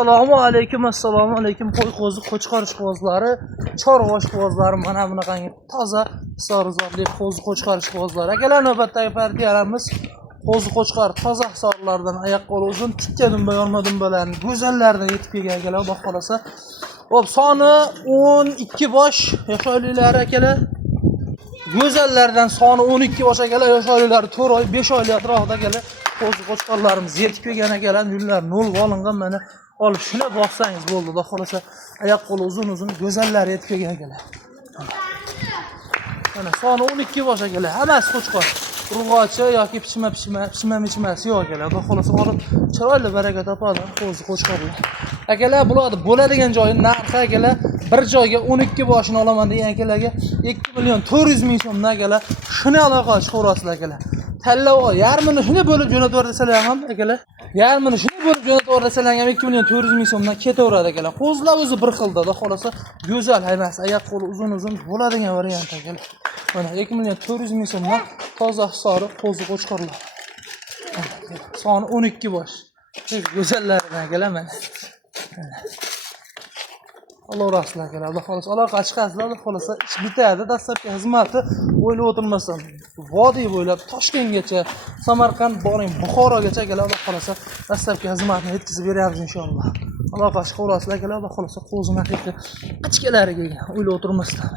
Assalomu alaykum. Qo'y qo'zi, qo'chqarish qozlari, chorvosh qozlari mana bunaqangi toza hisorizorli qo'zi qo'chqarish qozlari. Akalar, navbatdagi partiyalarimiz qo'zi qo'chqar toza hisorlardan oyoq qo'li uzun, tikka dumba, yorma dumbalarni go'zallardan yetib kelgan akalar, Xudo xolasa. Hop, soni 12 bosh yoshlilar akalar. Go'zallardan soni 12 bosh akalar, yoshlilar 4 oy, 5 oylik atrofida akalar. Qo'zi qo'chqarlarimiz yetib kelgan akalar, yullar nol olingan mana olib shuna bossangiz bo'ldi. Xudo xolasa oyoq qo'li uzun go'zallar yetib kelgan akalar. Mana soni 12 bosh akalar. Hammasi qo'chqar. Urg'ochi yoki pishma-pishmas yo'q akalar. Xudo xolasa olib chiroyli baraka topadi qo'zi qo'chqarlar. Akalar, bularni bo'ladigan joyi narxi akalar, bir joyga 12 boshini olaman degan akalarga 2.400.000 so'mdan akalar. Shuni aloqa chiqarasizlar akalar. Tanlab yarmini shuni bo'lib jo'natib yuborsalar ham akalar, yarmini shuni bo'lib jo'natib yuborsalar ham 2.400.000 so'mdan ketaveradi akalar. Qo'zlar o'zi bir xilda, xudo xolasa go'zal hammasi, oyoq qo'li uzun bo'ladigan variant akalar. Mana 2.400.000 so'mdan toza hisori qo'zi qo'chqarlar. Soni 12 bosh. Go'zallardan akalar mana. Olasizlar akalar, Xudo xolasa aloqa chiqasizlar, Xudo xolasa ish bitadi. Dastlabki xizmati o'ylab o'tirmasam, vodiy bo'ylab Toshkentgacha, Samarqand boring, Buxorogacha akalar, Xudo xolasa dastlabki xizmatni yetkazib beramiz inshaalloh. Aloqa chiqarasizlar akalar, Xudo xolasa qo'zini haqiqiy ichkalariga o'ylab o'tirmasdan.